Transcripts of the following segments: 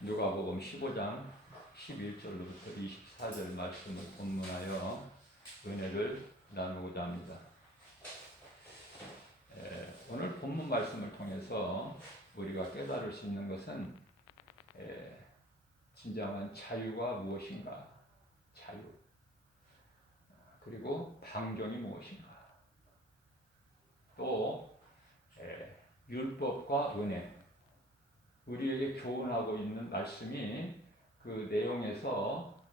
누가복음 15장 11절로부터 24절 말씀을 본문하여 은혜를 나누고자 합니다. 오늘 본문 말씀을 통해서 우리가 깨달을 수 있는 것은 진정한 자유가 무엇인가, 자유, 그리고 방종이 무엇인가, 또 율법과 은혜, 우리에게 교훈하고 있는 말씀이 그 내용에서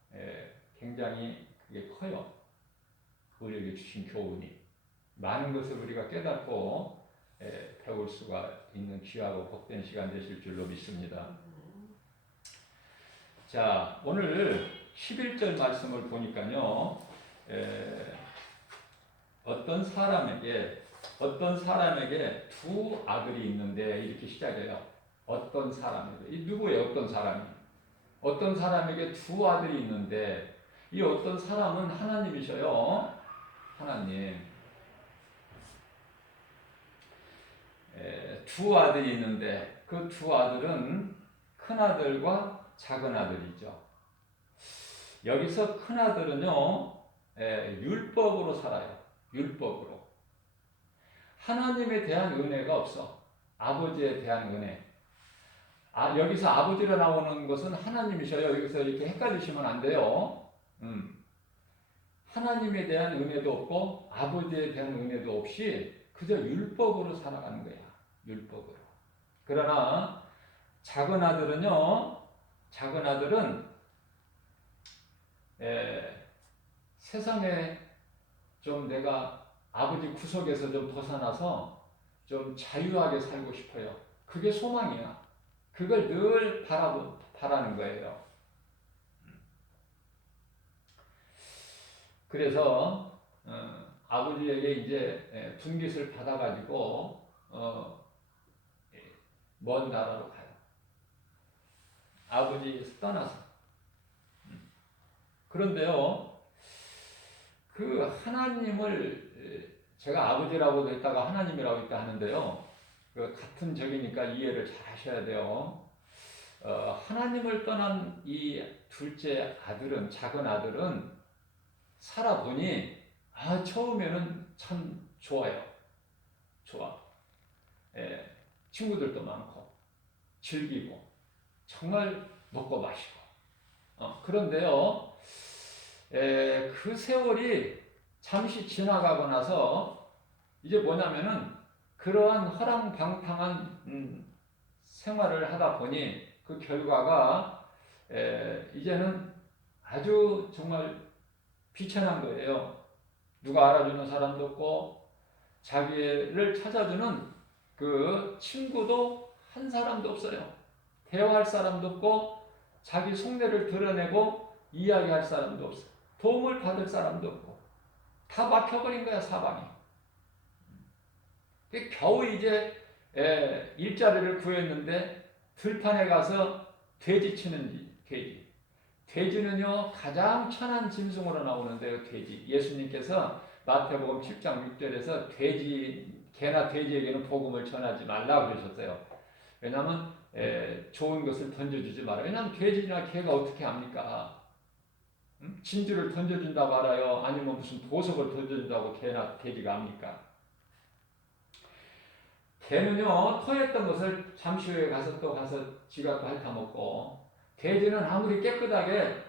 굉장히 그게 커요. 우리에게 주신 교훈이 많은 것을 우리가 깨닫고 배울 수가 있는 귀하고 복된 시간 되실 줄로 믿습니다. 자, 오늘 11절 말씀을 보니까요, 어떤 사람에게 두 아들이 있는데 이렇게 시작해요. 어떤 사람에게, 이 누구예요? 어떤 사람에게 두 아들이 있는데 이 어떤 사람은 하나님이셔요. 하나님. 두 아들이 있는데 그 두 아들은 큰 아들과 작은 아들이죠. 여기서 큰 아들은요, 율법으로 살아요. 율법으로. 하나님에 대한 은혜가 없어. 아버지에 대한 은혜. 여기서 아버지로 나오는 것은 하나님이셔요. 여기서 이렇게 헷갈리시면 안 돼요. 하나님에 대한 은혜도 없고 아버지에 대한 은혜도 없이 그저 율법으로 살아가는 거야. 율법으로. 그러나 작은 아들은 세상에 좀 내가 아버지 구속에서 좀 벗어나서 좀 자유하게 살고 싶어요. 그게 소망이야. 그걸 늘 바라는 거예요. 그래서 아버지에게 이제 분깃을 받아가지고 먼 나라로 가요. 아버지에서 떠나서. 그런데요, 그 하나님을 제가 아버지라고도 했다가 하나님이라고 했다 하는데요. 그 같은 적이니까 이해를 잘 하셔야 돼요. 하나님을 떠난 이 둘째 아들은, 작은 아들은 살아보니 처음에는 참 좋아요. 좋아. 친구들도 많고 즐기고 정말 먹고 마시고. 그런데요, 그 세월이 잠시 지나가고 나서 이제 뭐냐면은 그러한 허랑방탕한 생활을 하다 보니 그 결과가 이제는 아주 정말 비천한 거예요. 누가 알아주는 사람도 없고 자기를 찾아주는 그 친구도 한 사람도 없어요. 대화할 사람도 없고 자기 속내를 드러내고 이야기할 사람도 없어요. 도움을 받을 사람도 없고 다 막혀버린 거야, 사방이. 겨우 이제 일자리를 구했는데 들판에 가서 돼지 치는 돼지. 돼지는요 가장 천한 짐승으로 나오는데요, 돼지. 예수님께서 마태복음 7장 6절에서 개나 돼지에게는 복음을 전하지 말라 그러셨어요. 왜냐하면 좋은 것을 던져주지 마라. 왜냐하면 돼지나 개가 어떻게 합니까? 진주를 던져준다고 알아요? 아니면 무슨 보석을 던져준다고 개나 돼지가 합니까? 개는요, 토했던 것을 잠시 후에 가서 지가 또 핥아먹고, 돼지는 아무리 깨끗하게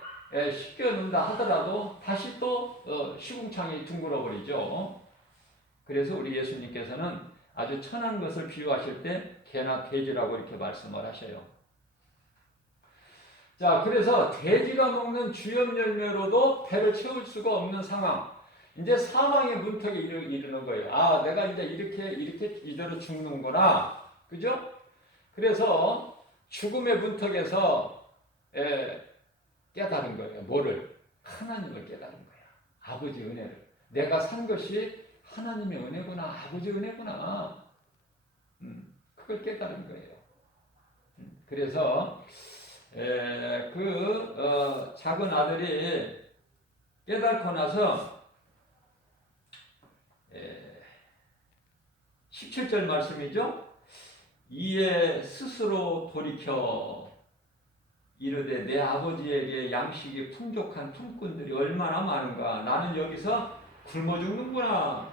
씻겨놓는다 하더라도 다시 또 시궁창이 둥글어 버리죠. 그래서 우리 예수님께서는 아주 천한 것을 비유하실 때 개나 돼지라고 이렇게 말씀을 하셔요. 자, 그래서 돼지가 먹는 주염 열매로도 배를 채울 수가 없는 상황. 이제 사망의 문턱에 이르는 거예요. 내가 이제 이렇게 이대로 죽는구나. 그죠? 그래서 죽음의 문턱에서 깨달은 거예요. 뭐를? 하나님을 깨달은 거야. 아버지 은혜를. 내가 산 것이 하나님의 은혜구나. 아버지 은혜구나. 그걸 깨달은 거예요. 그래서 작은 아들이 깨닫고 나서 17절 말씀이죠. 이에 스스로 돌이켜 이르되 내 아버지에게 양식이 풍족한 품꾼들이 얼마나 많은가. 나는 여기서 굶어 죽는구나.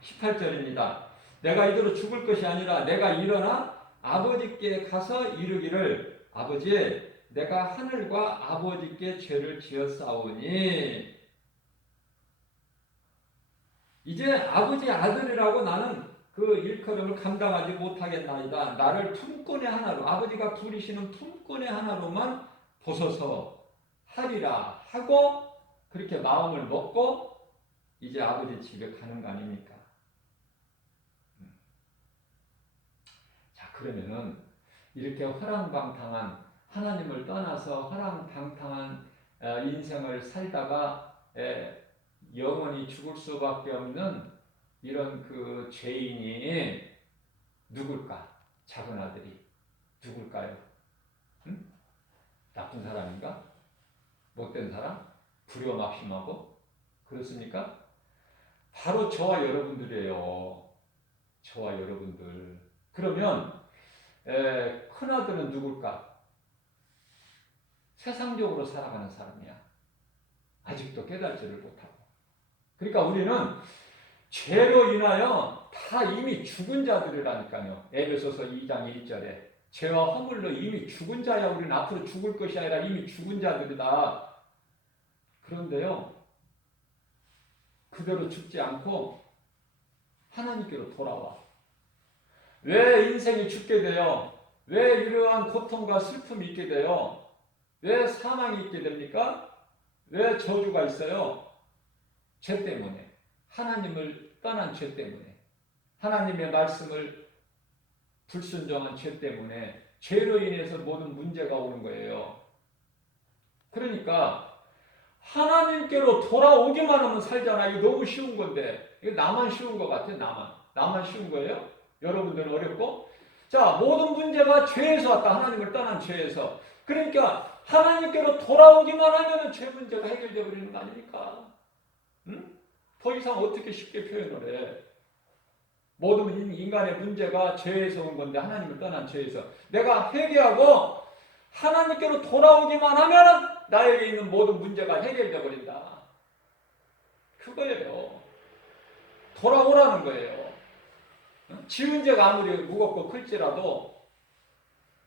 18절입니다. 내가 이대로 죽을 것이 아니라 내가 일어나 아버지께 가서 이르기를 아버지 내가 하늘과 아버지께 죄를 지었사오니 이제 아버지 아들이라고 나는 그 일컬음을 감당하지 못하겠나이다. 나를 품꾼의 하나로 아버지가 부리시는 품꾼의 하나로만 보소서 하리라 하고 그렇게 마음을 먹고 이제 아버지 집에 가는 거 아닙니까? 자 그러면은 이렇게 허랑방탕한 하나님을 떠나서 허랑방탕한 인생을 살다가 영원히 죽을 수밖에 없는 이런 그 죄인이 누굴까? 작은 아들이 누굴까요? 응? 나쁜 사람인가? 못된 사람? 불효막심하고? 그렇습니까? 바로 저와 여러분들이에요. 저와 여러분들. 그러면 큰아들은 누굴까? 세상적으로 살아가는 사람이야. 아직도 깨달지를 못하고. 그러니까 우리는 죄로 인하여 다 이미 죽은 자들이라니까요. 에베소서 2장 1절에 죄와 허물로 이미 죽은 자야. 우리는 앞으로 죽을 것이 아니라 이미 죽은 자들이다. 그런데요. 그대로 죽지 않고 하나님께로 돌아와. 왜 인생이 죽게 돼요? 왜 이러한 고통과 슬픔이 있게 돼요? 왜 사망이 있게 됩니까? 왜 저주가 있어요? 죄 때문에. 하나님을 떠난 죄 때문에. 하나님의 말씀을 불순종한 죄 때문에 죄로 인해서 모든 문제가 오는 거예요. 그러니까 하나님께로 돌아오기만 하면 살잖아. 이거 너무 쉬운 건데. 이거 나만 쉬운 것 같아. 나만 쉬운 거예요? 여러분들은 어렵고? 자, 모든 문제가 죄에서 왔다. 하나님을 떠난 죄에서. 그러니까 하나님께로 돌아오기만 하면 죄 문제가 해결되어 버리는 거 아닙니까? 응? 더 이상 어떻게 쉽게 표현을 해? 모든 인간의 문제가 죄에서 온 건데 하나님을 떠난 죄에서. 내가 회개하고 하나님께로 돌아오기만 하면 나에게 있는 모든 문제가 해결되어 버린다. 그거예요. 돌아오라는 거예요. 지은 죄가 아무리 무겁고 클지라도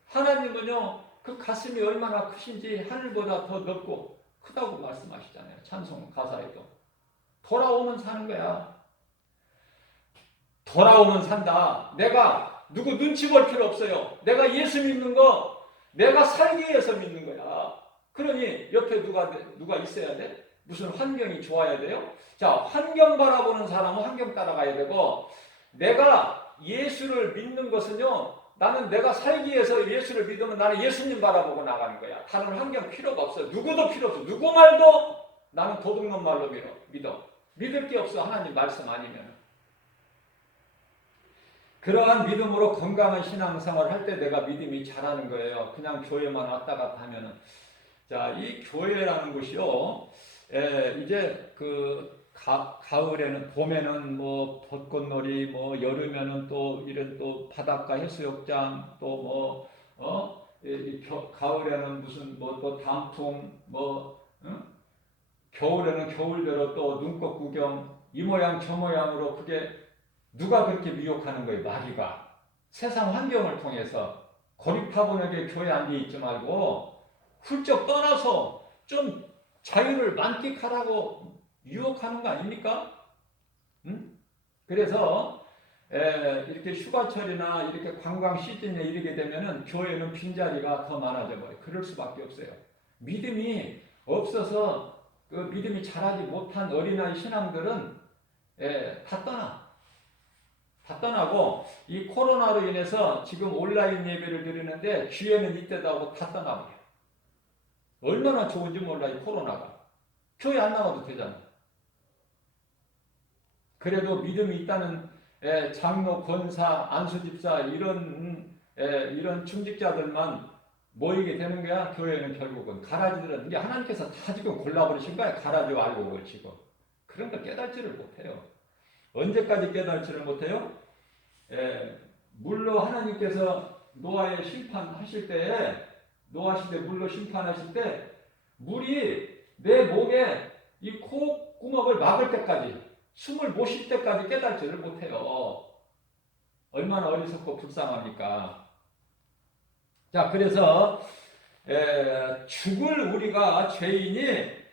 하나님은요 그 가슴이 얼마나 크신지 하늘보다 더 넓고 크다고 말씀하시잖아요. 찬송 가사에도. 돌아오면 사는 거야. 돌아오면 산다. 내가 누구 눈치 볼 필요 없어요. 내가 예수 믿는 거 내가 살기 위해서 믿는 거야. 그러니 옆에 누가 있어야 돼? 무슨 환경이 좋아야 돼요? 자, 환경 바라보는 사람은 환경 따라가야 되고 내가 예수를 믿는 것은요. 나는 내가 살기 위해서 예수를 믿으면 나는 예수님 바라보고 나가는 거야. 다른 환경 필요가 없어. 누구도 필요 없어. 누구 말도 나는 도둑놈 말로 믿어. 믿을 게 없어. 하나님 말씀 아니면. 그러한 믿음으로 건강한 신앙생활을 할 때 내가 믿음이 자라는 거예요. 그냥 교회만 왔다 갔다 하면은. 자, 이 교회라는 곳이요. 이제 가을에는, 봄에는 뭐 벚꽃놀이, 뭐 여름에는 또 이런 또 바닷가 해수욕장, 또 가을에는 무슨 뭐 또 단풍, 응? 겨울에는 겨울대로 또 눈꽃 구경, 이 모양 저 모양으로 그게 누가 그렇게 미혹하는 거예요? 마귀가. 세상 환경을 통해서 고립화분에게 교회 앉아 있지 말고 훌쩍 떠나서 좀 자유를 만끽하라고 유혹하는 거 아닙니까? 응? 그래서 이렇게 휴가철이나 이렇게 관광 시즌에 이르게 되면은 교회는 빈자리가 더 많아져 버려요. 그럴 수밖에 없어요. 믿음이 없어서 그 믿음이 자라지 못한 어린아이 신앙들은 다 떠나고 이 코로나로 인해서 지금 온라인 예배를 드리는데 기회는 이때다 하고 다 떠나버려요. 얼마나 좋은지 몰라 이 코로나가. 교회 안 나가도 되잖아. 그래도 믿음이 있다는 장로, 권사, 안수집사 이런 중직자들만 모이게 되는 거야. 교회는 결국은 가라지들은 이게 하나님께서 다 지금 골라버리신 거야. 가라지와 알곡을 지금. 그런 걸 깨닫지를 못해요. 언제까지 깨닫지를 못해요? 물로 하나님께서 노아의 심판하실 때에 노아 시대 물로 심판하실 때 물이 내 목에 이 콧구멍을 막을 때까지, 숨을 못 쉴 때까지 깨닫지를 못해요. 얼마나 어리석고 불쌍합니까? 자, 그래서 죽을 우리가 죄인이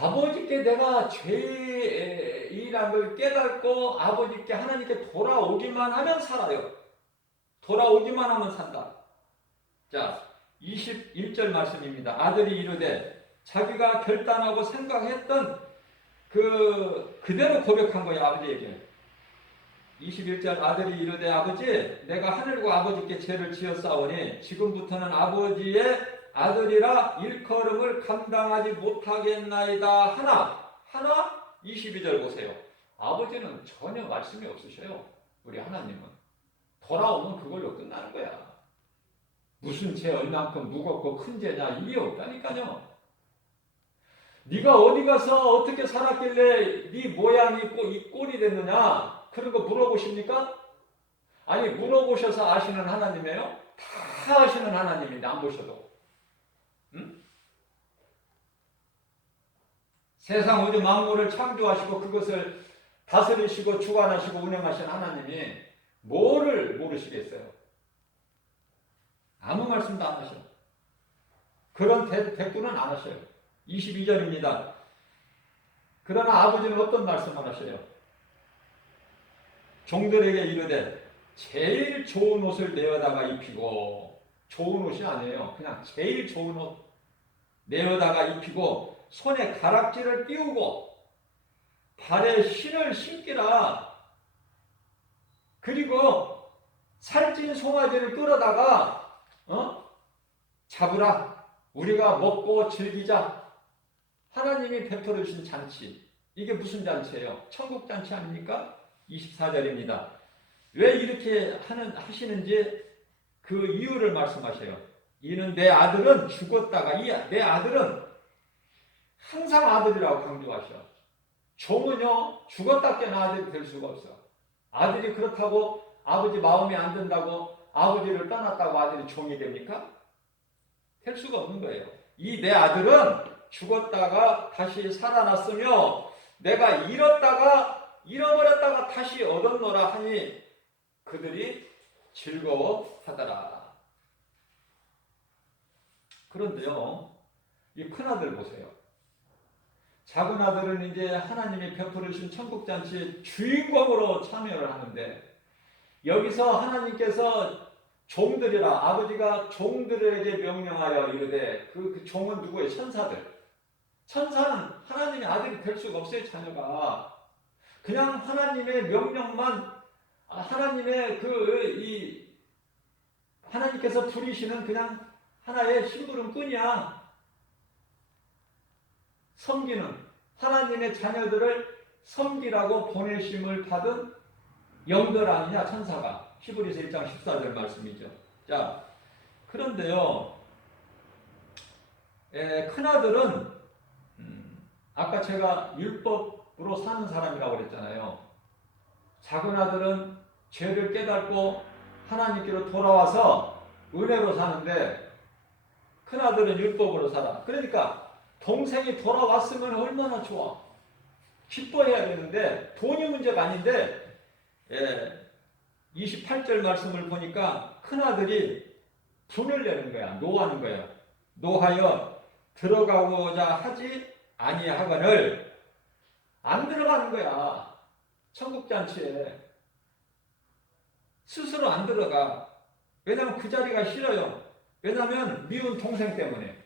아버지께 내가 죄인이라는 걸 깨닫고 아버지께 하나님께 돌아오기만 하면 살아요. 돌아오기만 하면 산다. 자, 21절 말씀입니다. 아들이 이르되 자기가 결단하고 생각했던 그대로 고백한 거예요. 아버지에게. 21절 아들이 이르되 아버지 내가 하늘과 아버지께 죄를 지었사오니 지금부터는 아버지의 아들이라 일컬음을 감당하지 못하겠나이다 하나 22절 보세요. 아버지는 전혀 말씀이 없으셔요. 우리 하나님은 돌아오면 그걸로 끝나는 거야. 무슨 죄 얼만큼 무겁고 큰 죄냐 이게 없다니까요. 네가 어디 가서 어떻게 살았길래 네 모양이 이 꼴이 됐느냐 그런 거 물어보십니까? 아니 물어보셔서 아시는 하나님이에요? 다 아시는 하나님인데 안 보셔도. 응? 세상 우주 만물을 창조하시고 그것을 다스리시고 주관하시고 운영하신 하나님이 뭐를 모르시겠어요? 아무 말씀도 안 하셔. 그런 대꾸는 안 하셔요. 22절입니다. 그러나 아버지는 어떤 말씀을 하셔요? 종들에게 이르되 제일 좋은 옷을 내어다가 입히고, 좋은 옷이 아니에요. 그냥 제일 좋은 옷 내어다가 입히고 손에 가락지를 띄우고 발에 신을 신기라. 그리고 살찐 송아지를 끌어다가 잡으라. 우리가 먹고 즐기자. 하나님이 베풀어 주신 잔치. 이게 무슨 잔치예요? 천국 잔치 아닙니까? 24절입니다. 왜 이렇게 하시는지 그 이유를 말씀하셔요. 이는 내 아들은 죽었다가, 내 아들은 항상 아들이라고 강조하셔. 종은요 죽었다 깨나 아들이 될 수가 없어. 아들이 그렇다고 아버지 마음에 안 든다고 아버지를 떠났다고 아들이 종이 됩니까? 될 수가 없는 거예요. 이 내 아들은 죽었다가 다시 살아났으며 내가 잃어버렸다가 다시 얻었노라 하니 그들이 즐거워하더라. 그런데요, 이 큰아들 보세요. 작은 아들은 이제 하나님이 베풀어 주신 천국잔치의 주인공으로 참여를 하는데, 여기서 하나님께서 종들이라, 아버지가 종들에게 명령하여 이르되, 그 종은 누구예요? 천사들. 천사는 하나님의 아들이 될 수가 없어요. 자녀가 그냥 하나님의 명령만, 하나님의 하나님께서 부리시는 그냥 하나의 심부름꾼이야. 섬기는, 하나님의 자녀들을 섬기라고 보내심을 받은 영들 아니냐, 천사가. 히브리서 1장 14절 말씀이죠. 자, 그런데요, 큰아들은 아까 제가 율법으로 사는 사람이라고 그랬잖아요. 작은 아들은 죄를 깨닫고 하나님께로 돌아와서 은혜로 사는데, 큰아들은 율법으로 살아. 그러니까 동생이 돌아왔으면 얼마나 좋아. 기뻐해야 되는데, 돈이 문제가 아닌데, 28절 말씀을 보니까 큰아들이 분을 내는 거야. 노하는 거야. 노하여 들어가고자 하지 아니하거늘, 안 들어가는 거야. 천국잔치에 스스로 안 들어가. 왜냐하면 그 자리가 싫어요. 왜냐하면 미운 동생 때문에.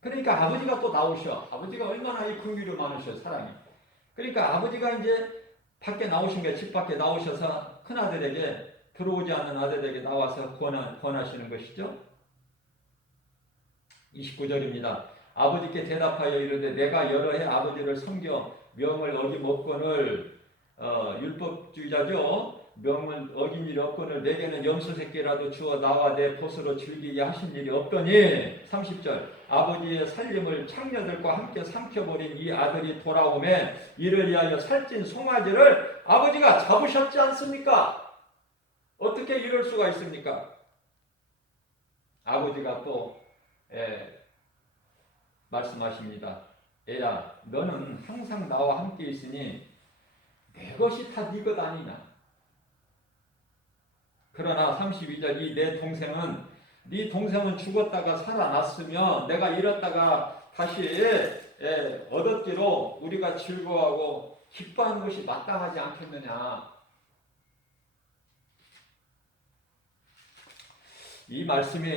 그러니까 아버지가 또 나오셔. 아버지가 얼마나 이 긍휼이 많으셔, 사랑이. 그러니까 아버지가 이제 밖에 나오신 거야. 집 밖에 나오셔서 큰아들에게, 들어오지 않는 아들에게 나와서 권하시는 것이죠. 29절입니다. 아버지께 대답하여 이르되 내가 여러 해 아버지를 섬겨 명을 어김없거늘, 율법주의자죠. 명을 어긴 일이 없거늘 내게는 염소 새끼라도 주어 나와 내 벗으로 즐기게 하신 일이 없더니, 30절 아버지의 살림을 창녀들과 함께 삼켜버린 이 아들이 돌아오매 이를 위하여 살찐 송아지를 아버지가 잡으셨지 않습니까? 어떻게 이럴 수가 있습니까? 아버지가 또 말씀하십니다. 애야, 너는 항상 나와 함께 있으니 내 것이 다 네 것 아니냐. 그러나 32절 이 네 동생은 죽었다가 살아났으며 내가 잃었다가 다시 얻었기로 우리가 즐거워하고 기뻐하는 것이 마땅하지 않겠느냐. 이 말씀이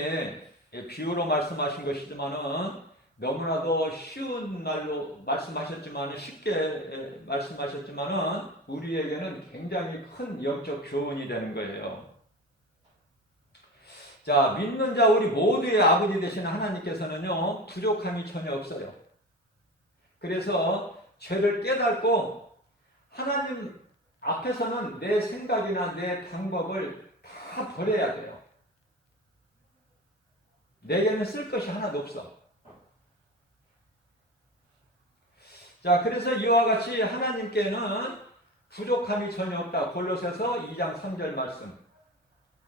비유로 말씀하신 것이지만은 너무나도 쉬운 말로 말씀하셨지만은 쉽게 말씀하셨지만은 우리에게는 굉장히 큰 영적 교훈이 되는 거예요. 자, 믿는 자 우리 모두의 아버지 되시는 하나님께서는요, 부족함이 전혀 없어요. 그래서 죄를 깨닫고 하나님 앞에서는 내 생각이나 내 방법을 다 버려야 돼요. 내게는 쓸 것이 하나도 없어. 자, 그래서 이와 같이 하나님께는 부족함이 전혀 없다. 골로새서 2장 3절 말씀.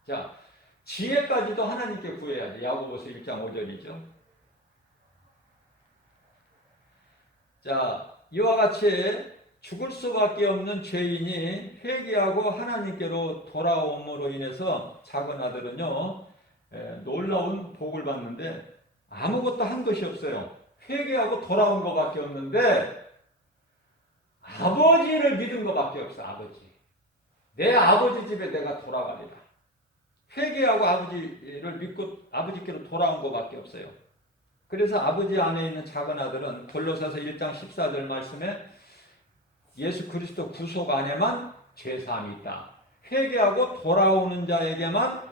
자, 지혜까지도 하나님께 구해야 돼. 야고보서 1장 5절이죠. 자, 이와 같이 죽을 수밖에 없는 죄인이 회개하고 하나님께로 돌아옴으로 인해서 작은 아들은요, 놀라운 복을 받는데 아무것도 한 것이 없어요. 회개하고 돌아온 것밖에 없는데 아버지를 믿은 것밖에 없어. 아버지. 내 아버지 집에 내가 돌아가리라. 회개하고 아버지를 믿고 아버지께로 돌아온 것밖에 없어요. 그래서 아버지 안에 있는 작은 아들은 골로새서 1장 14절 말씀에 예수 그리스도 구속 안에만 죄사함이 있다. 회개하고 돌아오는 자에게만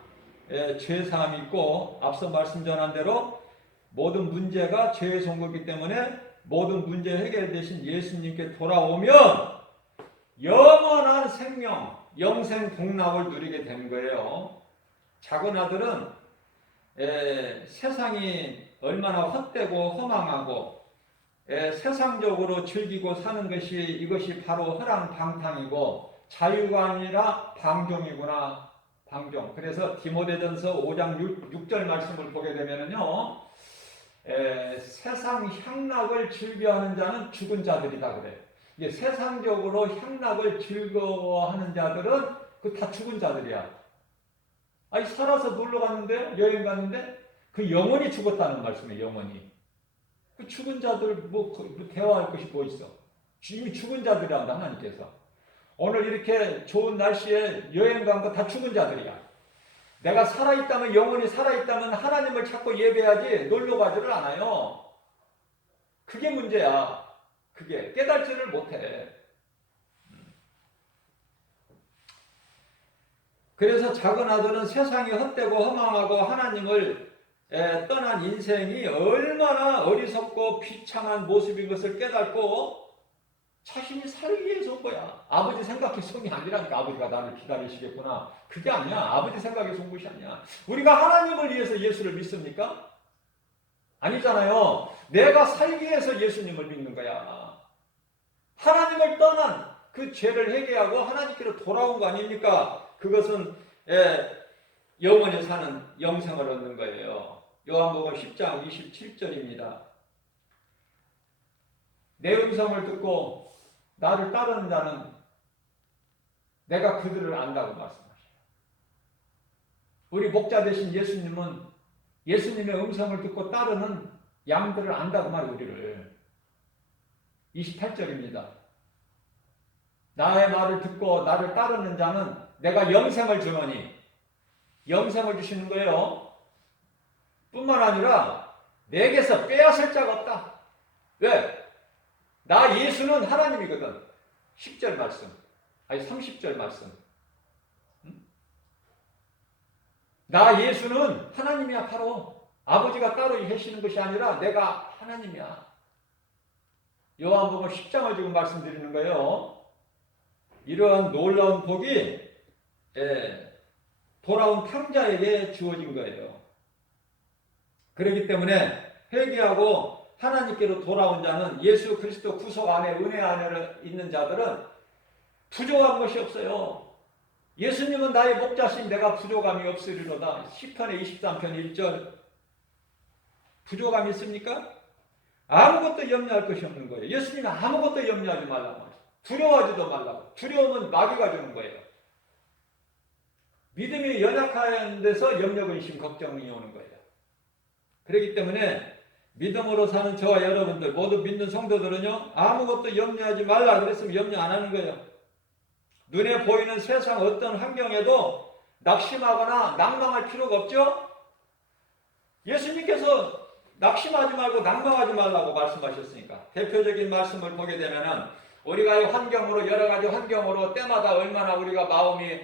죄사함이 있고 앞서 말씀 전한 대로 모든 문제가 죄의 선고이기 때문에 모든 문제 해결되신 예수님께 돌아오면 영원한 생명, 영생 복락을 누리게 되는 거예요. 작은 아들은 세상이 얼마나 헛되고 허망하고 세상적으로 즐기고 사는 것이 이것이 바로 허랑방탕이고 자유가 아니라 방종이구나. 방종. 그래서 디모데전서 5장 6절 말씀을 보게 되면은요, 세상 향락을 즐겨하는 자는 죽은 자들이다 그래. 이게 세상적으로 향락을 즐거워하는 자들은 그 다 죽은 자들이야. 아니 살아서 놀러 갔는데 여행 갔는데 그 영혼이 죽었다는 말씀이에요. 영혼이. 그 죽은 자들 뭐 대화할 것이 뭐 있어? 이미 죽은 자들이란다 하나님께서. 오늘 이렇게 좋은 날씨에 여행 간 거 다 죽은 자들이야. 내가 살아있다면 영혼이 살아있다면 하나님을 찾고 예배하지 놀러 가지를 않아요. 그게 문제야. 그게 깨달지를 못해. 그래서 작은 아들은 세상이 헛되고 허망하고 하나님을 떠난 인생이 얼마나 어리석고 비참한 모습인 것을 깨닫고 자신이 살기 위해서 온 거야. 아버지 생각해서 온 게 아니라니까. 아버지가 나를 기다리시겠구나. 그게 아니야. 아버지 생각해서 온 것이 아니야. 우리가 하나님을 위해서 예수를 믿습니까? 아니잖아요. 내가 살기 위해서 예수님을 믿는 거야. 하나님을 떠난 그 죄를 회개하고 하나님께로 돌아온 거 아닙니까? 그것은 영원히 사는 영생을 얻는 거예요. 요한복음 10장 27절입니다. 내 음성을 듣고 나를 따르는 자는 내가 그들을 안다고 말씀하셔요. 우리 목자 되신 예수님은 예수님의 음성을 듣고 따르는 양들을 안다고 말해요. 우리를. 28절입니다. 나의 말을 듣고 나를 따르는 자는 내가 영생을 주노니, 영생을 주시는 거예요. 뿐만 아니라 내게서 빼앗을 자가 없다. 왜? 나 예수는 하나님이거든. 10절 말씀. 아니 30절 말씀. 나 예수는 하나님이야. 바로 아버지가 따로 계시는 것이 아니라 내가 하나님이야. 요한복음 10장을 지금 말씀드리는 거예요. 이러한 놀라운 복이 돌아온 탕자에게 주어진 거예요. 그렇기 때문에 회개하고 하나님께로 돌아온 자는 예수 그리스도 구속 안에 은혜 안에 있는 자들은 부족한 것이 없어요. 예수님은 나의 목자신 내가 부족함이 없으리로다. 시편의 23편 1절. 부족함이 있습니까? 아무것도 염려할 것이 없는 거예요. 예수님은 아무것도 염려하지 말라고 하죠. 두려워하지도 말라고. 두려움은 마귀가 주는 거예요. 믿음이 연약한 데서 염려, 근심, 걱정이 오는 거예요. 그렇기 때문에 믿음으로 사는 저와 여러분들 모두 믿는 성도들은요, 아무것도 염려하지 말라 그랬으면 염려 안 하는 거예요. 눈에 보이는 세상 어떤 환경에도 낙심하거나 낭망할 필요가 없죠? 예수님께서 낙심하지 말고 낭망하지 말라고 말씀하셨으니까. 대표적인 말씀을 보게 되면은 우리가 환경으로, 여러 가지 환경으로 때마다 얼마나 우리가 마음이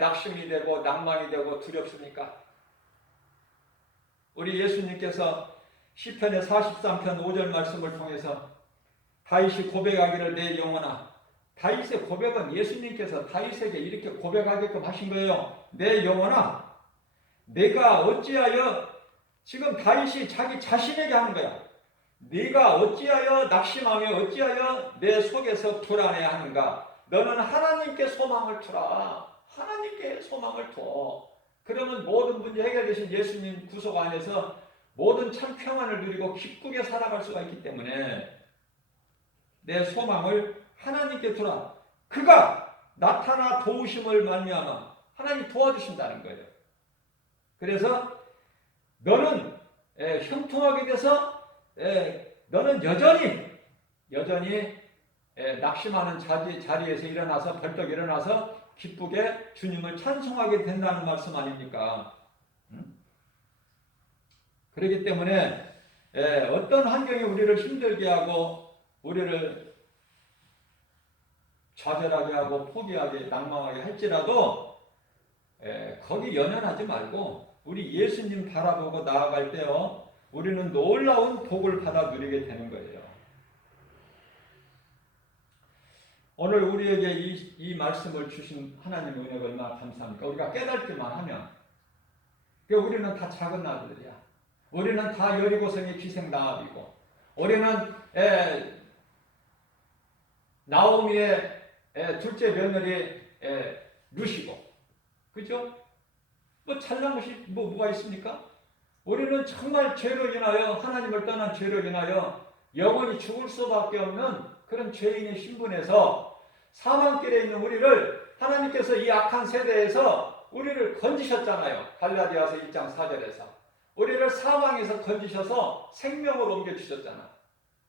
낙심이 되고 낭만이 되고 두렵습니까? 우리 예수님께서 시편의 43편 5절 말씀을 통해서 다윗이 고백하기를 내 영혼아, 다윗의 고백은 예수님께서 다윗에게 이렇게 고백하게끔 하신 거예요. 내 영혼아, 내가 어찌하여, 지금 다윗이 자기 자신에게 하는 거야. 네가 어찌하여 낙심하며 어찌하여 내 속에서 불안해하는가? 너는 하나님께 소망을 두라. 하나님께 소망을 둬. 그러면 모든 문제 해결되신 예수님 구속 안에서 모든 참 평안을 누리고 기쁘게 살아갈 수가 있기 때문에 내 소망을 하나님께 두라. 그가 나타나 도우심을 말미암아 하나님 도와주신다는 거예요. 그래서 너는 형통하게 돼서 너는 여전히 낙심하는 자리에서 일어나서 벌떡 일어나서 기쁘게 주님을 찬송하게 된다는 말씀 아닙니까? 그렇기 때문에 어떤 환경이 우리를 힘들게 하고 우리를 좌절하게 하고 포기하게 낭망하게 할지라도 거기 연연하지 말고 우리 예수님 바라보고 나아갈 때요, 우리는 놀라운 복을 받아 누리게 되는 거예요. 오늘 우리에게 이 말씀을 주신 하나님의 은혜가 얼마나 감사합니까? 우리가 깨닫기만 하면, 우리는 다 작은 아들이야. 우리는 다 여리고성의 기생나합이고, 우리는 나오미의 둘째 며느리 루시고, 그죠? 뭐 잘난 것이 뭐가 있습니까? 우리는 정말 죄로 인하여, 하나님을 떠난 죄로 인하여 영원히 죽을 수밖에 없는 그런 죄인의 신분에서 사망길에 있는 우리를 하나님께서 이 악한 세대에서 우리를 건지셨잖아요. 갈라디아서 1장 4절에서 우리를 사망에서 건지셔서 생명으로 옮겨주셨잖아.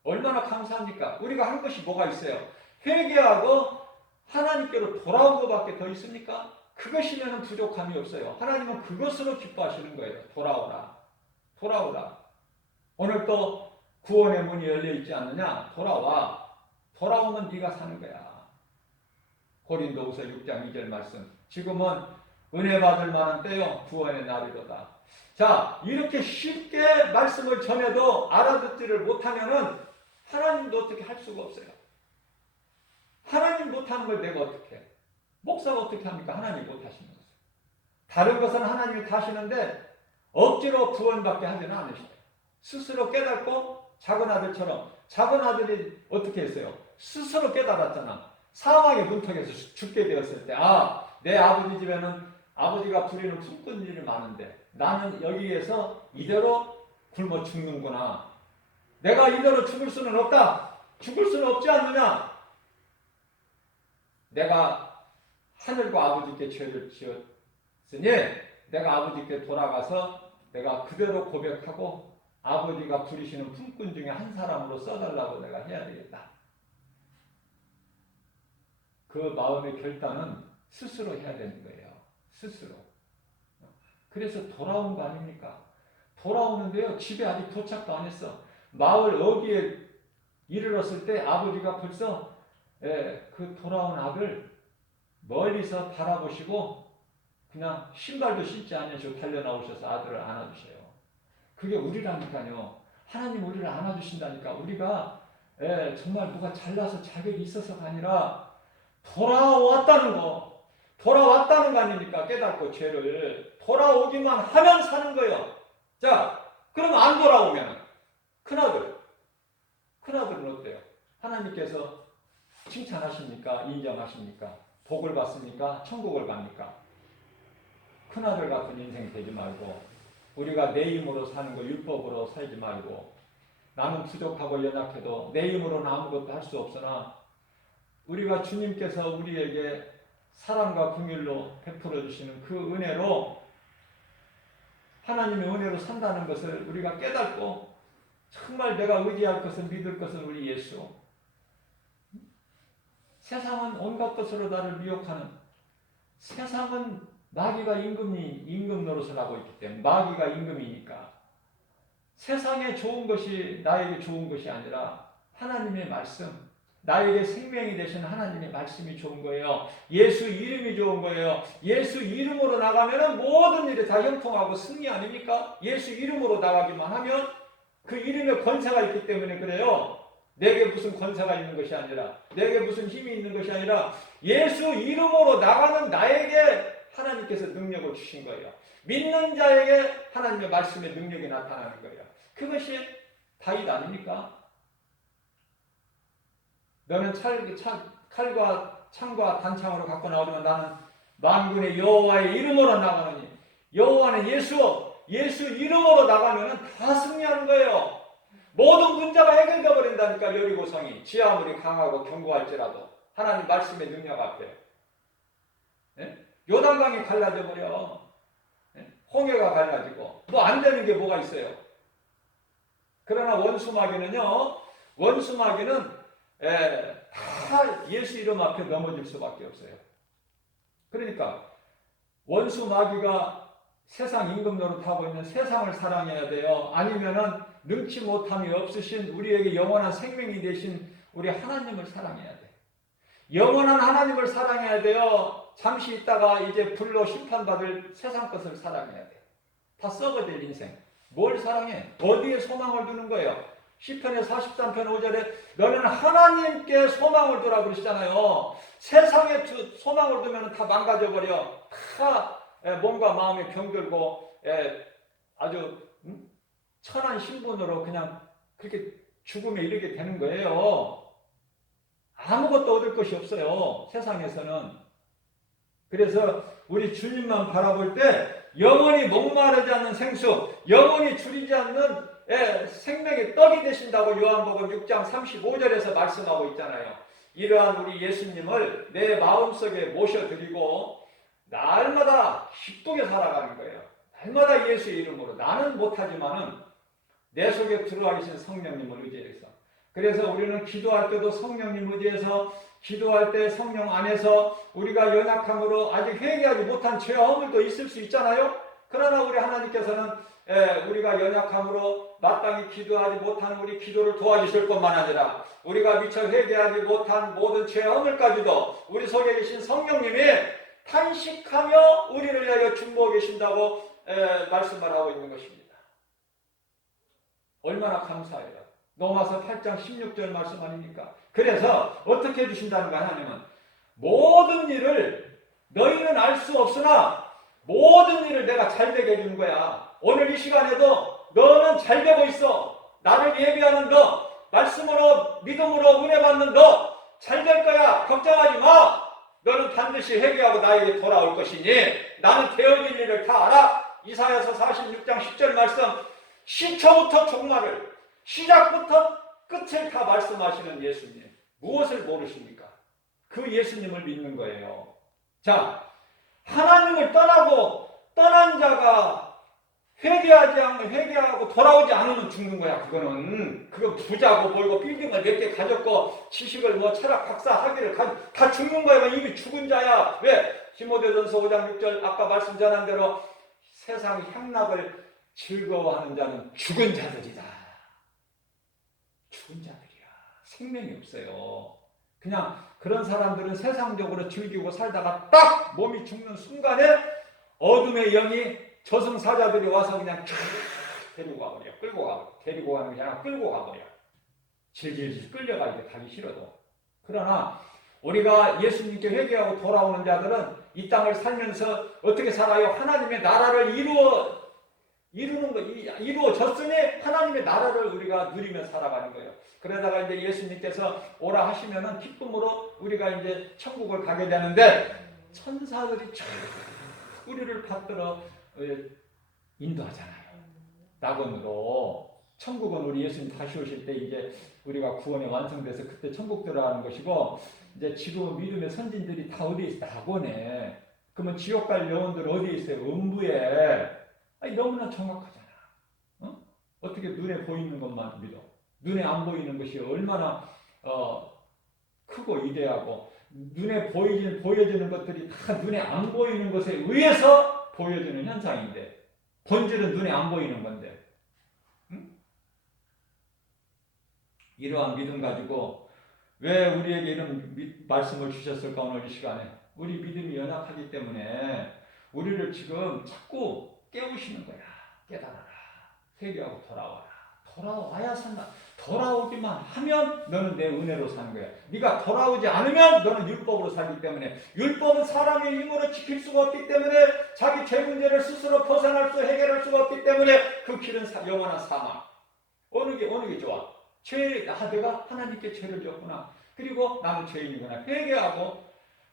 얼마나 감사합니까? 우리가 한 것이 뭐가 있어요? 회개하고 하나님께로 돌아온 것밖에 더 있습니까? 그것이면 부족함이 없어요. 하나님은 그것으로 기뻐하시는 거예요. 돌아오라. 오늘 또 구원의 문이 열려있지 않느냐? 돌아오면 네가 사는 거야. 고린도후서 6장 2절 말씀. 지금은 은혜 받을 만한 때요, 구원의 날이로다. 자, 이렇게 쉽게 말씀을 전해도 알아듣지를 못하면은 하나님도 어떻게 할 수가 없어요. 하나님 못하는 걸 내가 어떻게 해? 목사가 어떻게 합니까? 하나님 못하시는 것을. 다른 것은 하나님이 다 하시는데 억지로 구원받게 하지는 않으셔요. 스스로 깨닫고 작은 아들처럼, 작은 아들이 어떻게 했어요? 스스로 깨달았잖아. 사망의 문턱에서 죽게 되었을 때, 내 아버지 집에는 아버지가 부리는 품꾼일이 많은데 나는 여기에서 이대로 굶어 죽는구나. 내가 이대로 죽을 수는 없다. 죽을 수는 없지 않느냐. 내가 하늘과 아버지께 죄를 지었으니 내가 아버지께 돌아가서 내가 그대로 고백하고 아버지가 부리시는 품꾼 중에 한 사람으로 써달라고 내가 해야 되겠다. 그 마음의 결단은 스스로 해야 되는 거예요. 스스로. 그래서 돌아온 거 아닙니까? 돌아오는데요, 집에 아직 도착도 안 했어. 마을 어귀에 이르렀을 때 아버지가 벌써 그 돌아온 아들 멀리서 바라보시고 그냥 신발도 신지 않으시고 달려나오셔서 아들을 안아주셔요. 그게 우리라니까요. 하나님 우리를 안아주신다니까. 우리가 정말 누가 잘나서 자격이 있어서가 아니라 돌아왔다는 거 아닙니까? 깨닫고 죄를 돌아오기만 하면 사는 거예요. 자, 그러면 안 돌아오면 큰아들은 어때요? 하나님께서 칭찬하십니까? 인정하십니까? 복을 받습니까? 천국을 갑니까? 큰아들 같은 인생 되지 말고 우리가 내 힘으로 사는 거 율법으로 살지 말고 나는 부족하고 연약해도 내 힘으로는 아무것도 할 수 없으나 우리가 주님께서 우리에게 사랑과 긍휼로 베풀어 주시는 그 은혜로 하나님의 은혜로 산다는 것을 우리가 깨닫고 정말 내가 의지할 것은 믿을 것은 우리 예수. 세상은 온갖 것으로 나를 미혹하는 세상은 마귀가 임금 노릇을 하고 있기 때문에 마귀가 임금이니까 세상에 좋은 것이 나에게 좋은 것이 아니라 하나님의 말씀 나에게 생명이 되신 하나님의 말씀이 좋은 거예요. 예수 이름이 좋은 거예요. 예수 이름으로 나가면 모든 일이 다 형통하고 승리 아닙니까? 예수 이름으로 나가기만 하면 그 이름에 권세가 있기 때문에 그래요. 내게 무슨 권세가 있는 것이 아니라 내게 무슨 힘이 있는 것이 아니라 예수 이름으로 나가는 나에게 하나님께서 능력을 주신 거예요. 믿는 자에게 하나님의 말씀의 능력이 나타나는 거예요. 그것이 다윗 아닙니까? 너는 칼과 창과 단창으로 갖고 나오지만 나는 만군의 여호와의 이름으로 나가느니 여호와는 예수 이름으로 나가면 다 승리하는 거예요. 모든 문제가 해결되어 버린다니까. 여리고성이 지 아무리 강하고 견고할지라도 하나님 말씀의 능력 앞에 요단강이 갈라져 버려. 홍해가 갈라지고 뭐 안 되는 게 뭐가 있어요. 그러나 원수마귀는 다 예수 이름 앞에 넘어질 수밖에 없어요. 그러니까 원수마귀가 세상 임금 노릇하고 있는 세상을 사랑해야 돼요. 아니면은 능치 못함이 없으신 우리에게 영원한 생명이 되신 우리 하나님을 사랑해야 돼. 영원한 하나님을 사랑해야 돼요. 잠시 있다가 이제 불로 심판받을 세상 것을 사랑해야 돼. 다 썩어질 인생. 뭘 사랑해? 어디에 소망을 두는 거예요? 시편의 43편 5절에 너는 하나님께 소망을 두라고 그러시잖아요. 세상에 소망을 두면 다 망가져버려. 다 몸과 마음이 병들고 아주 천한 신분으로 그냥 그렇게 죽음에 이르게 되는 거예요. 아무것도 얻을 것이 없어요. 세상에서는. 그래서 우리 주님만 바라볼 때 영원히 목마르지 않는 생수, 영원히 줄이지 않는 생명의 떡이 되신다고 요한복음 6장 35절에서 말씀하고 있잖아요. 이러한 우리 예수님을 내 마음속에 모셔드리고 날마다 기쁘게 살아가는 거예요. 날마다 예수의 이름으로. 나는 못하지만은 내 속에 들어와 계신 성령님을 의지해서. 그래서 우리는 기도할 때도 성령님 의지해서, 기도할 때 성령 안에서 우리가 연약함으로 아직 회개하지 못한 죄와 허물도 있을 수 있잖아요. 그러나 우리 하나님께서는 우리가 연약함으로 마땅히 기도하지 못하는 우리 기도를 도와주실 것만 아니라 우리가 미처 회개하지 못한 모든 죄와 허물까지도 우리 속에 계신 성령님이 탄식하며 우리를 위하여 중보하고 계신다고 말씀을 하고 있는 것입니다. 얼마나 감사해요. 로마서 8장 16절 말씀 아닙니까? 그래서 어떻게 해주신다는 거야? 하나님은 모든 일을 너희는 알 수 없으나 모든 일을 내가 잘 되게 해주는 거야. 오늘 이 시간에도 너는 잘 되고 있어. 나를 예비하는 너, 말씀으로 믿음으로 은혜 받는 너 잘 될 거야. 걱정하지 마. 너는 반드시 회개하고 나에게 돌아올 것이니 나는 되어질 일을 다 알아. 이사야서 46장 10절 말씀, 시초부터 종말을, 시작부터 끝을 다 말씀하시는 예수님. 무엇을 모르십니까? 그 예수님을 믿는 거예요. 자, 하나님을 떠난 자가 회개하고 돌아오지 않으면 죽는 거야. 그거 부자고 뭘고 빌딩을 몇 개 가졌고 지식을 뭐 철학 박사 학위를 다 죽는 거야. 이미 죽은 자야. 왜? 디모데전서 5장 6절 아까 말씀 전한 대로 세상 향락을 즐거워하는 자는 죽은 자들이다. 죽은 자들이야. 생명이 없어요. 그냥 그런 사람들은 세상적으로 즐기고 살다가 딱 몸이 죽는 순간에 어둠의 영이 저승사자들이 와서 그냥 데리고 가버려. 데리고 가는 게 아니라 끌고 가버려. 질질질 끌려가 이제 가기 싫어도. 그러나 우리가 예수님께 회개하고 돌아오는 자들은 이 땅을 살면서 어떻게 살아요? 하나님의 나라를 이루어졌으니 하나님의 나라를 우리가 누리며 살아가는 거예요. 그러다가 이제 예수님께서 오라 하시면은 기쁨으로 우리가 이제 천국을 가게 되는데 천사들이 쫙 우리를 받들어 인도하잖아요. 낙원으로. 천국은 우리 예수님 다시 오실 때 이제 우리가 구원이 완성돼서 그때 천국 들어가는 것이고, 이제 지금 믿음의 선진들이 다 어디에 있어? 낙원에. 그러면 지옥 갈 영혼들 어디에 있어요? 음부에. 아니, 너무나 정확하잖아. 어? 어떻게 눈에 보이는 것만 믿어? 눈에 안 보이는 것이 얼마나 크고 위대하고, 눈에 보여지는 것들이 다 눈에 안 보이는 것에 의해서 보여지는 현상인데, 본질은 눈에 안 보이는 건데. 응? 이러한 믿음 가지고 왜 우리에게 이런 말씀을 주셨을까? 오늘 이 시간에 우리 믿음이 연약하기 때문에 우리를 지금 자꾸 깨우시는 거야. 깨달아라. 회개하고 돌아와라. 돌아와야 산다. 돌아오기만 하면 너는 내 은혜로 사는 거야. 네가 돌아오지 않으면 너는 율법으로 살기 때문에, 율법은 사람의 힘으로 지킬 수가 없기 때문에, 자기 죄 문제를 스스로 벗어날 수, 해결할 수가 없기 때문에 그 길은 영원한 사망. 어느 게 좋아? 내가 하나님께 죄를 지었구나. 그리고 나는 죄인이구나. 회개하고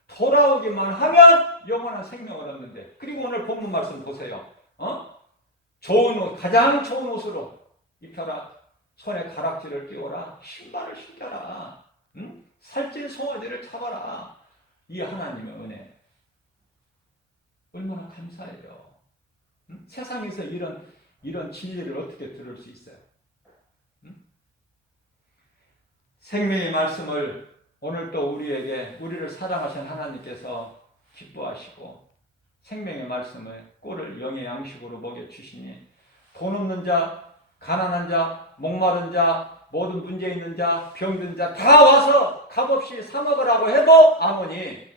돌아오기만 하면 영원한 생명을 얻는데. 그리고 오늘 본문 말씀 보세요. 좋은 옷, 가장 좋은 옷으로 입혀라. 손에 가락지를 끼워라. 신발을 신겨라. 응? 살찐 송아지를 잡아라. 이 하나님의 은혜 얼마나 감사해요. 응? 세상에서 이런 진리를 어떻게 들을 수 있어요? 응? 생명의 말씀을 오늘 또 우리를 사랑하신 하나님께서 기뻐하시고 생명의 말씀을 꼴을 영의 양식으로 먹여주시니, 돈 없는 자, 가난한 자, 목마른 자, 모든 문제 있는 자, 병든 자 다 와서 값없이 사 먹으라고 해도 아무니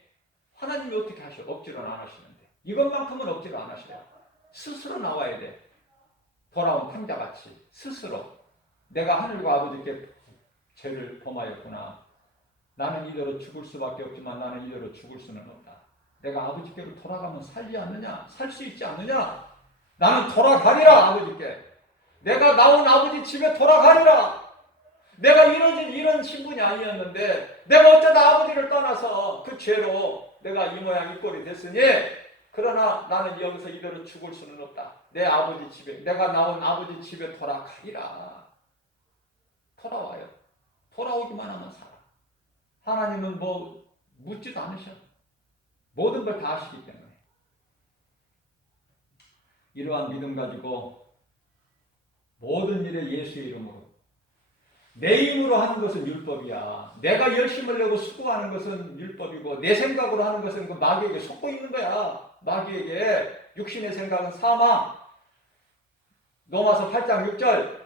하나님이 어떻게 하셔? 억지로는 안 하시는데. 이것만큼은 억지로 안 하셔요. 스스로 나와야 돼. 돌아온 탕자같이 스스로. 내가 하늘과 아버지께 죄를 범하였구나. 나는 이대로 죽을 수밖에 없지만 나는 이대로 죽을 수는 없다. 내가 아버지께로 돌아가면 살지 않느냐? 살 수 있지 않느냐? 나는 돌아가리라. 아버지께. 내가 나온 아버지 집에 돌아가리라. 내가 이런 신분이 아니었는데 내가 어쩌다 아버지를 떠나서 그 죄로 내가 이 모양 이 꼴이 됐으니, 그러나 나는 여기서 이대로 죽을 수는 없다. 내 아버지 집에, 내가 나온 아버지 집에 돌아가리라. 돌아와요. 돌아오기만 하면 살아. 하나님은 뭐 묻지도 않으셔. 모든 걸 다 아시기 때문에. 이러한 믿음 가지고 모든 일에 예수의 이름으로, 내 힘으로 하는 것은 율법이야. 내가 열심을 내고 수고하는 것은 율법이고, 내 생각으로 하는 것은 그 마귀에게 속고 있는 거야. 마귀에게. 육신의 생각은 사망. 로마서 8장 6절.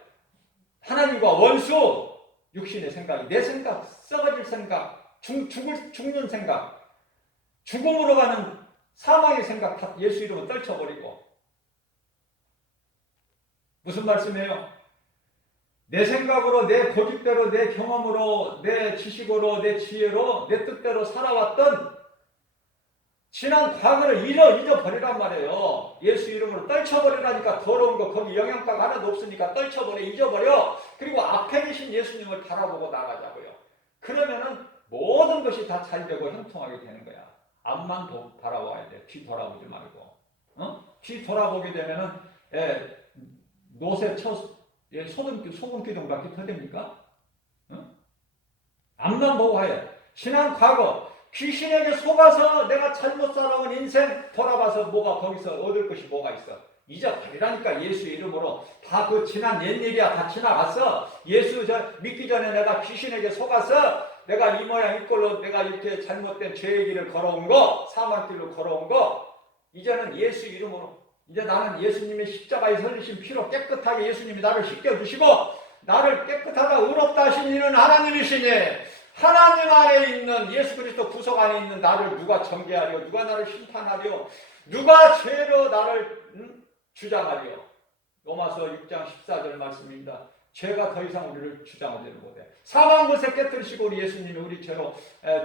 하나님과 원수. 육신의 생각이, 내 생각, 썩어질 생각, 죽는 생각, 죽음으로 가는 사망의 생각 다 예수 이름으로 떨쳐버리고. 무슨 말씀이에요? 내 생각으로, 내 고집대로, 내 경험으로, 내 지식으로, 내 지혜로, 내 뜻대로 살아왔던 지난 과거를 잊어버리란 말이에요. 예수 이름으로 떨쳐버리라니까. 더러운 거 거기 영양가가 하나도 없으니까 떨쳐버려, 잊어버려. 그리고 앞에 계신 예수님을 바라보고 나가자고요. 그러면은 모든 것이 다 잘되고 형통하게 되는 거야. 앞만 바라봐야 돼. 뒤 돌아보지 말고. 뒤 돌아보게 되면은 노새 소금 기둥밖에 더 됩니까? 앞만 보고 해요. 지난 과거 귀신에게 속아서 내가 잘못 살아온 인생 돌아봐서 거기서 얻을 것이 뭐가 있어? 잊어버리라니까. 예수의 이름으로. 다 그 지난 옛일이야. 다 지나갔어. 예수 믿기 전에 내가 귀신에게 속아서 내가 이 모양 이 꼴로 내가 이렇게 잘못된 죄의 길을 걸어온 거, 사망길로 걸어온 거, 이제는 예수 이름으로, 이제 나는 예수님의 십자가에 흘리신 피로 깨끗하게 예수님이 나를 씻겨주시고 나를 깨끗하다 의롭다 하신 이는 하나님이시니, 하나님 안에 있는 예수 그리스도 구속 안에 있는 나를 누가 정죄하려? 누가 나를 심판하려? 누가 죄로 나를 주장하려? 로마서 6장 14절 말씀입니다. 죄가 더 이상 우리를 주장하지 못해. 사망 것에 깨뜨리시고 우리 예수님이 우리 죄로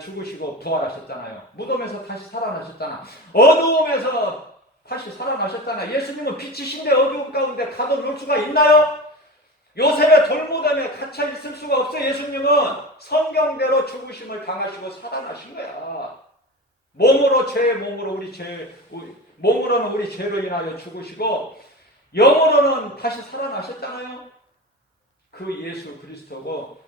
죽으시고 부활하셨잖아요. 무덤에서 다시 살아나셨잖아. 어두움에서 다시 살아나셨잖아. 예수님은 빛이신데 어두움 가운데 가둬놓을 수가 있나요? 요셉의 돌무덤에 갇혀 있을 수가 없어. 예수님은 성경대로 죽으심을 당하시고 살아나신 거야. 몸으로는 우리 죄로 인하여 죽으시고 영으로는 다시 살아나셨잖아요. 그 예수 그리스도고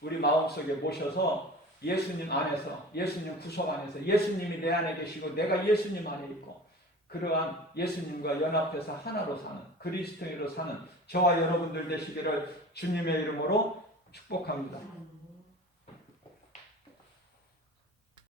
우리 마음속에 모셔서 예수님 안에서, 예수님 구속 안에서, 예수님이 내 안에 계시고 내가 예수님 안에 있고 그러한 예수님과 연합해서 하나로 사는, 그리스도인으로 사는 저와 여러분들 되시기를 주님의 이름으로 축복합니다.